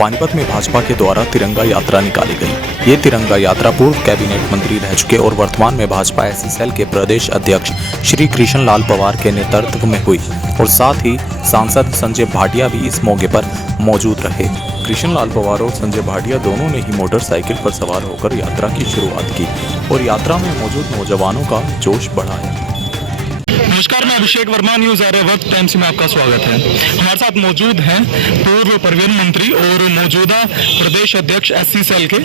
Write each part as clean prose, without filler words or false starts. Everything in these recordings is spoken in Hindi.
पानीपत में भाजपा के द्वारा तिरंगा यात्रा निकाली गई। ये तिरंगा यात्रा पूर्व कैबिनेट मंत्री रह चुके और वर्तमान में भाजपा एससी सेल के प्रदेश अध्यक्ष श्री कृष्ण लाल पवार के नेतृत्व में हुई और साथ ही सांसद संजय भाटिया भी इस मौके पर मौजूद रहे। कृष्ण लाल पवार और संजय भाटिया दोनों ने ही मोटरसाइकिल पर सवार होकर यात्रा की शुरुआत की और यात्रा में मौजूद नौजवानों का जोश बढ़ाया। नमस्कार, मैं अभिषेक वर्मा, न्यूज आर्यावर्त टाइम्स में आपका स्वागत है। हमारे साथ मौजूद हैं पूर्व परिवहन मंत्री और मौजूदा प्रदेश अध्यक्ष एससी सेल के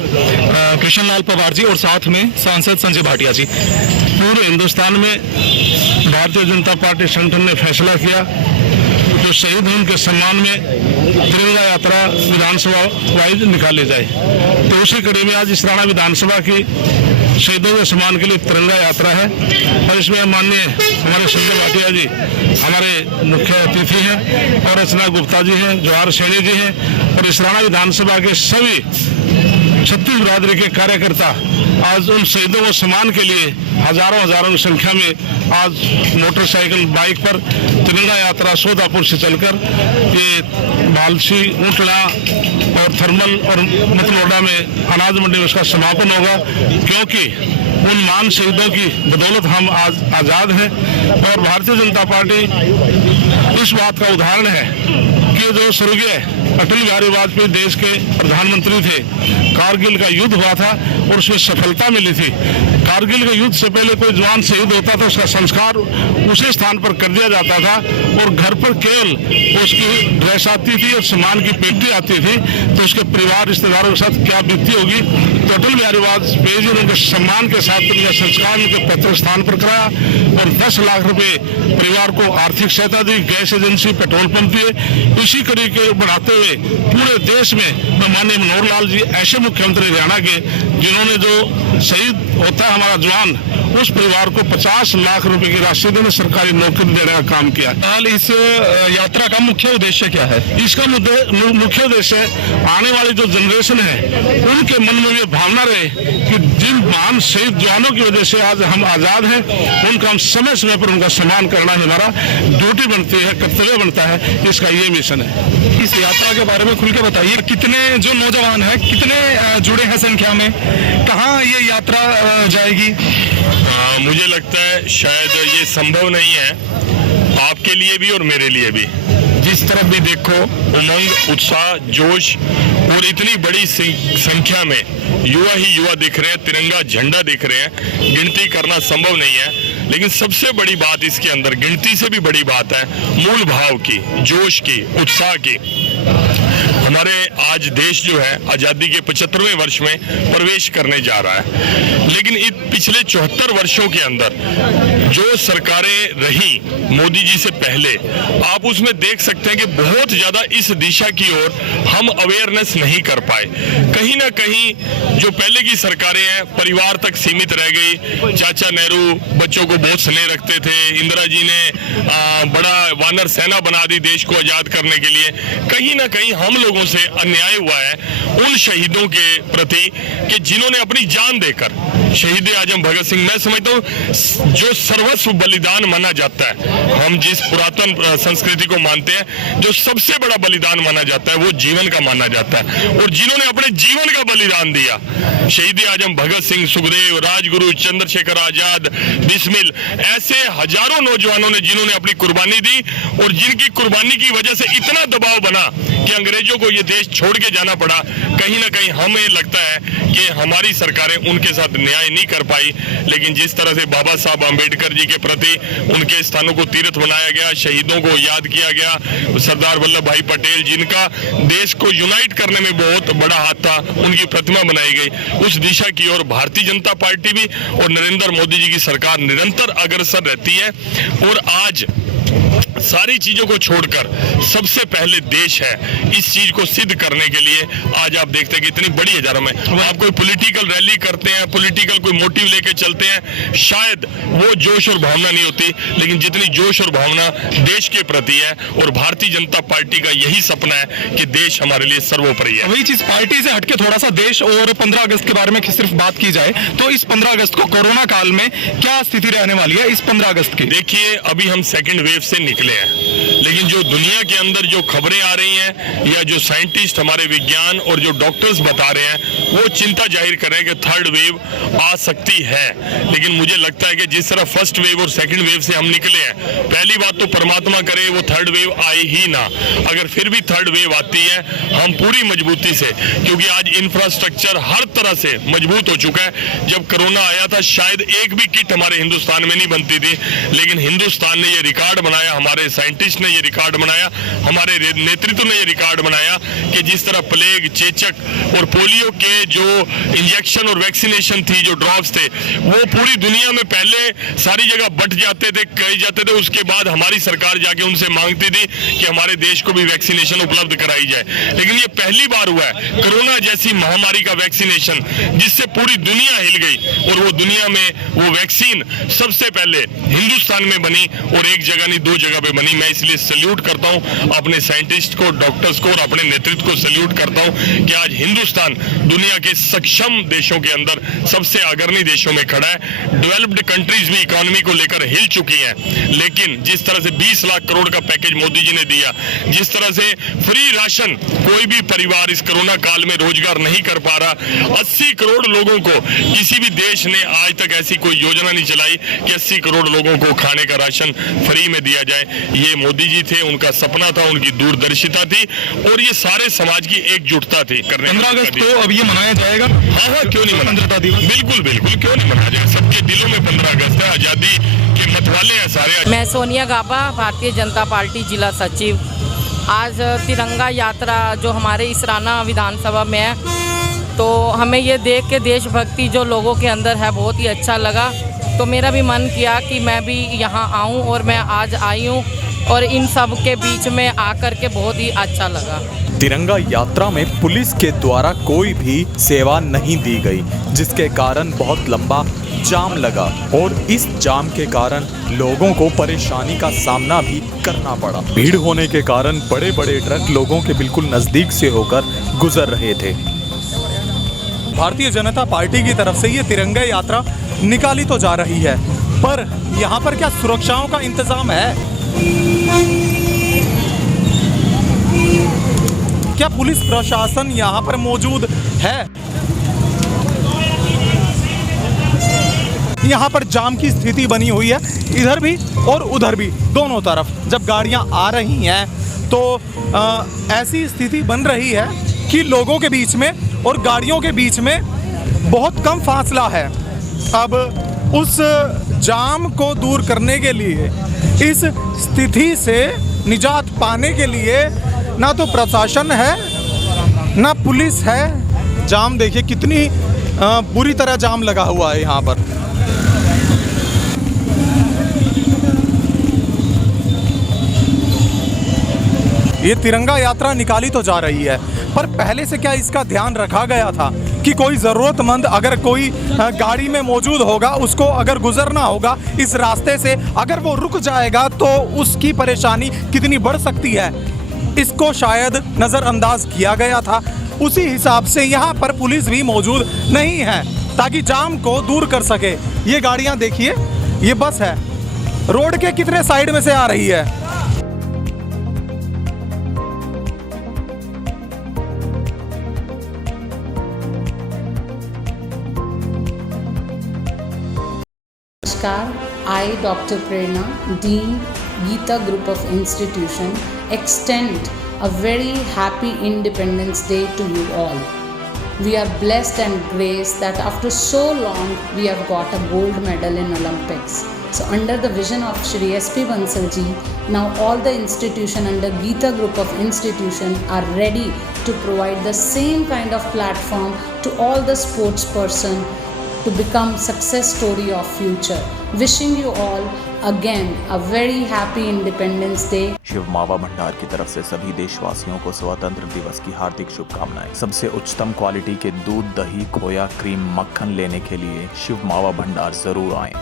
कृष्ण लाल पवार जी और साथ में सांसद संजय भाटिया जी। पूरे हिंदुस्तान में भारतीय जनता पार्टी संगठन ने फैसला किया जो शहीद हैं उनके सम्मान में तिरंगा यात्रा विधानसभा वाइज निकाली जाए। तो उसी कड़ी में आज इस राणा विधानसभा की शहीदों के सम्मान के लिए तिरंगा यात्रा है और इसमें माननीय हमारे संजय भाटिया जी हमारे मुख्य अतिथि हैं और रचना गुप्ता जी हैं, जवाहर सैनी जी हैं और इस राणा विधानसभा के सभी छत्तीस बिरादरी के कार्यकर्ता आज उन शहीदों को सम्मान के लिए हजारों की संख्या में आज मोटरसाइकिल बाइक पर तिरंगा यात्रा सोदापुर से चलकर ये भालसी, ऊंटला और थर्मल और मतलोडा में अनाज मंडी में उसका समापन होगा, क्योंकि उन महान शहीदों की बदौलत हम आज आज़ाद हैं। और भारतीय जनता पार्टी इस बात का उदाहरण है कि जो स्वर्गीय अटल बिहारी वाजपेयी देश के प्रधानमंत्री थे, कारगिल का युद्ध हुआ था और उसमें सफलता मिली थी। कारगिल के युद्ध से पहले कोई जवान शहीद होता था, उसका संस्कार उसी स्थान पर कर दिया जाता था और घर पर केवल उसकी ड्रेस आती थी और सम्मान की पेटी आती थी, तो उसके परिवार रिश्तेदारों के साथ क्या बीती होगी। तो अटल बिहारी वाजपेयी जी ने उनके सम्मान के साथ उनका संस्कार उनके पैतृक स्थान पर कराया और 10 लाख रुपए परिवार को आर्थिक सहायता दी, गैस एजेंसी, पेट्रोल पंप दिए। इसी कड़ी के बढ़ाते हुए पूरे देश में माननीय मनोहर लाल जी ऐसे मुख्यमंत्री हरियाणा के जिन्होंने जो शहीद होता है हमारा जवान, उस परिवार को 50 लाख रुपए की राशि देने सरकारी नौकरी देने का काम किया। हाल इस यात्रा का मुख्य उद्देश्य क्या है? इसका मुख्य उद्देश्य आने वाली जो जनरेशन है उनके मन में ये भावना रहे कि जिन महान शहीद जवानों की वजह से आज हम आजाद हैं, उनका हम समय समय पर उनका सम्मान करना हमारा ड्यूटी बनती है, कर्तव्य बनता है। इसका ये मिशन है। इस यात्रा के बारे में खुल के बताइए, कितने जो नौजवान हैं कितने जुड़े हैं संख्या में, कहाँ ये यात्रा जाएगी? मुझे लगता है शायद ये संभव नहीं है आपके लिए भी और मेरे लिए भी। जिस तरफ भी देखो उमंग, उत्साह, जोश और इतनी बड़ी संख्या में युवा ही युवा दिख रहे हैं, तिरंगा झंडा दिख रहे हैं। गिनती करना संभव नहीं है, लेकिन सबसे बड़ी बात इसके अंदर गिनती से भी बड़ी बात है मूल भाव की, जोश की, उत्साह की। हमारे आज देश जो है आज़ादी के 75वें वर्ष में प्रवेश करने जा रहा है, लेकिन इन पिछले 74 वर्षों के अंदर जो सरकारें रही मोदी जी से पहले, आप उसमें देख सकते हैं कि बहुत ज़्यादा इस दिशा की ओर हम अवेयरनेस नहीं कर पाए। कहीं ना कहीं जो पहले की सरकारें हैं परिवार तक सीमित रह गई। चाचा नेहरू बच्चों को बहुत स्नेह रखते थे, इंदिरा जी ने बड़ा वानर सेना बना दी देश को आज़ाद करने के लिए। कहीं ना कहीं हम लोगों से अन्याय हुआ है उन शहीदों के प्रति कि जिन्होंने अपनी जान देकर, शहीद आजम भगत सिंह, मैं समझता हूँ जो सर्वस्व बलिदान माना जाता है, हम जिस पुरातन संस्कृति को मानते हैं, जो सबसे बड़ा बलिदान माना जाता है वो जीवन का माना जाता है। और जिन्होंने अपने जीवन का बलिदान दिया, शहीद आजम भगत सिंह, सुखदेव, राजगुरु, चंद्रशेखर आजाद, बिस्मिल, ऐसे हजारों नौजवानों ने जिन्होंने अपनी कुर्बानी दी और जिनकी कुर्बानी की वजह से इतना दबाव बना कि अंग्रेजों को ये देश छोड़ के जाना पड़ा। कहीं ना कहीं हमें लगता है कि हमारी सरकारें उनके साथ न्याय नहीं कर पाई। लेकिन जिस तरह से बाबा साहब अम्बेडकर जी के प्रति उनके स्थानों को तीर्थ बनाया गया, शहीदों को याद किया गया, सरदार वल्लभ भाई पटेल जिनका देश को यूनाइट करने में बहुत बड़ा हाथ था, उनकी प्रतिमा बनाई गई। उस दिशा की ओर भारतीय जनता पार्टी भी और नरेंद्र मोदी जी की सरकार निरंतर अग्रसर रहती है। और आज सारी चीजों को छोड़कर सबसे पहले देश है इस चीज को सिद्ध करने के लिए। आज आप देखते हैं कि इतनी बड़ी हजारों में आप कोई पॉलिटिकल रैली करते हैं, पॉलिटिकल कोई मोटिव लेके चलते हैं, शायद वो जोश और भावना नहीं होती, लेकिन जितनी जोश और भावना देश के प्रति है और भारतीय जनता पार्टी का यही सपना है कि देश हमारे लिए सर्वोपरि है। वही चीज पार्टी से हटके थोड़ा सा देश और 15 अगस्त के बारे में सिर्फ बात की जाए तो इस 15 अगस्त को कोरोना काल में क्या स्थिति रहने वाली है इस 15 अगस्त की? देखिए, अभी हम सेकेंड वेव से निकले हैं, लेकिन जो दुनिया के अंदर जो खबरें आ रही हैं या जो साइंटिस्ट हमारे विज्ञान और जो डॉक्टर्स बता रहे हैं वो चिंता जाहिर कर रहे हैं कि थर्ड वेव आ सकती है। लेकिन मुझे लगता है कि जिस तरह फर्स्ट वेव और सेकंड वेव से हम निकले हैं, पहली बात तो परमात्मा करे वो थर्ड वेव आए ही ना। अगर फिर भी थर्ड वेव आती है, हम पूरी मजबूती से, क्योंकि आज इंफ्रास्ट्रक्चर हर तरह से मजबूत हो चुका है। जब कोरोना आया था शायद एक भी किट हमारे हिंदुस्तान में नहीं बनती थी, लेकिन हिंदुस्तान ने ये रिकॉर्ड बनाया, हमारे साइंटिस्ट ने ये रिकॉर्ड बनाया, हमारे नेतृत्व ने ये रिकॉर्ड बनाया कि जिस तरह प्लेग, चेचक और पोलियो के जो इंजेक्शन और वैक्सीनेशन थी, जो ड्रॉप्स थे, वो पूरी दुनिया में पहले सारी जगह बंट जाते थे, कहे जाते थे। उसके बाद हमारी सरकार जाके उनसे मांगती थी कि हमारे देश को भी वैक्सीनेशन उपलब्ध कराई जाए। लेकिन ये पहली बार हुआ है कोरोना जैसी महामारी का वैक्सीनेशन, जिससे पूरी दुनिया हिल गई और वो दुनिया में वो वैक्सीन सबसे पहले हिंदुस्तान में बनी और एक जगह नहीं दो जगह पे बनी। मैं इसलिए सल्यूट करता हूं अपने साइंटिस्ट को, डॉक्टर्स को और अपने नेतृत्व को सल्यूट करता हूं कि आज हिंदुस्तान दुनिया के सक्षम देशों के अंदर सबसे अग्रणी देशों में खड़ा है। डेवलप्ड कंट्रीज भी इकोनॉमी को लेकर हिल चुकी हैं, लेकिन जिस तरह से 20 लाख करोड़ का पैकेज मोदी जी ने दिया, जिस तरह से फ्री राशन, कोई भी परिवार इस कोरोना काल में रोजगार नहीं कर पा रहा। 80 करोड़ लोगों को किसी भी देश ने आज तक ऐसी कोई योजना नहीं चलाई कि 80 करोड़ लोगों को खाने का राशन फ्री में दिया जाए। ये मोदी जी थे, उनका सपना था, उनकी दूरदर्शिता थी और ये सारे समाज की एकजुटता थी करने। 15 अगस्त को अब ये मनाया जाएगा। हाँ, क्यों नहीं मनाया? बिल्कुल बिल्कुल, क्यों नहीं मनाया जाएगा? सबके दिलों में 15 अगस्त है, आजादी के मतवाले हैं सारे। मैं सोनिया गाबा, भारतीय जनता पार्टी जिला सचिव। आज तिरंगा यात्रा जो हमारे इसराना विधानसभा में है, तो हमें ये देख के देशभक्ति जो लोगों के अंदर है बहुत ही अच्छा लगा। तो मेरा भी मन किया कि मैं भी यहाँ आऊँ और मैं आज आई हूँ और इन सब के बीच में आकर के बहुत ही अच्छा लगा। तिरंगा यात्रा में पुलिस के द्वारा कोई भी सेवा नहीं दी गई, जिसके कारण बहुत लंबा जाम लगा और इस जाम के कारण लोगों को परेशानी का सामना भी करना पड़ा। भीड़ होने के कारण बड़े बड़े ट्रक लोगों के बिल्कुल नज़दीक से होकर गुजर रहे थे। भारतीय जनता पार्टी की तरफ से ये तिरंगा यात्रा निकाली तो जा रही है, पर यहाँ पर क्या सुरक्षाओं का इंतजाम है? क्या पुलिस प्रशासन यहाँ पर मौजूद है? यहाँ पर जाम की स्थिति बनी हुई है, इधर भी और उधर भी, दोनों तरफ जब गाड़ियाँ आ रही हैं तो ऐसी स्थिति बन रही है कि लोगों के बीच में और गाड़ियों के बीच में बहुत कम फासला है। अब उस जाम को दूर करने के लिए, इस स्थिति से निजात पाने के लिए ना तो प्रशासन है ना पुलिस है। जाम देखिए कितनी बुरी तरह जाम लगा हुआ है यहाँ पर। ये तिरंगा यात्रा निकाली तो जा रही है, पर पहले से क्या इसका ध्यान रखा गया था कि कोई ज़रूरतमंद अगर कोई गाड़ी में मौजूद होगा, उसको अगर गुजरना होगा इस रास्ते से, अगर वो रुक जाएगा तो उसकी परेशानी कितनी बढ़ सकती है, इसको शायद नज़रअंदाज किया गया था। उसी हिसाब से यहाँ पर पुलिस भी मौजूद नहीं है ताकि जाम को दूर कर सके। ये गाड़ियाँ देखिए, ये बस है, रोड के कितने साइड में से आ रही है। I, Dr. Prerna, Dean, Geeta Group of Institution, extend a very happy Independence Day to you all. We are blessed and graced that after so long we have got a gold medal in Olympics. So under the vision of Shri SP Bansal ji, now all the institution under Geeta Group of Institution are ready to provide the same kind of platform to all the sports person to become success story of future. Wishing you all again a very happy Independence Day. Shiv मावा भंडार की तरफ से सभी देशवासियों को स्वतंत्र दिवस की हार्दिक शुभकामनाएं। सबसे उच्चतम क्वालिटी के दूध, दही, खोया, क्रीम, मक्खन लेने के लिए शिव मावा भंडार जरूर आएं।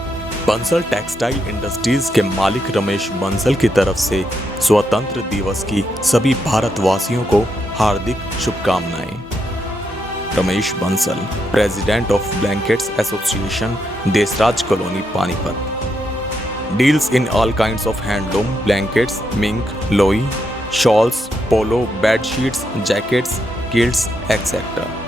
बंसल टेक्सटाइल इंडस्ट्रीज के मालिक रमेश बंसल की तरफ से स्वतंत्र दिवस की सभी भारतवासियों को हार्दिक शुभकामनाएं। Ramesh Bansal, president of blankets association, Desraj colony, Panipat. Deals in all kinds of handloom, blankets, mink, loi, shawls, polo, bed sheets, jackets, quilts, etc.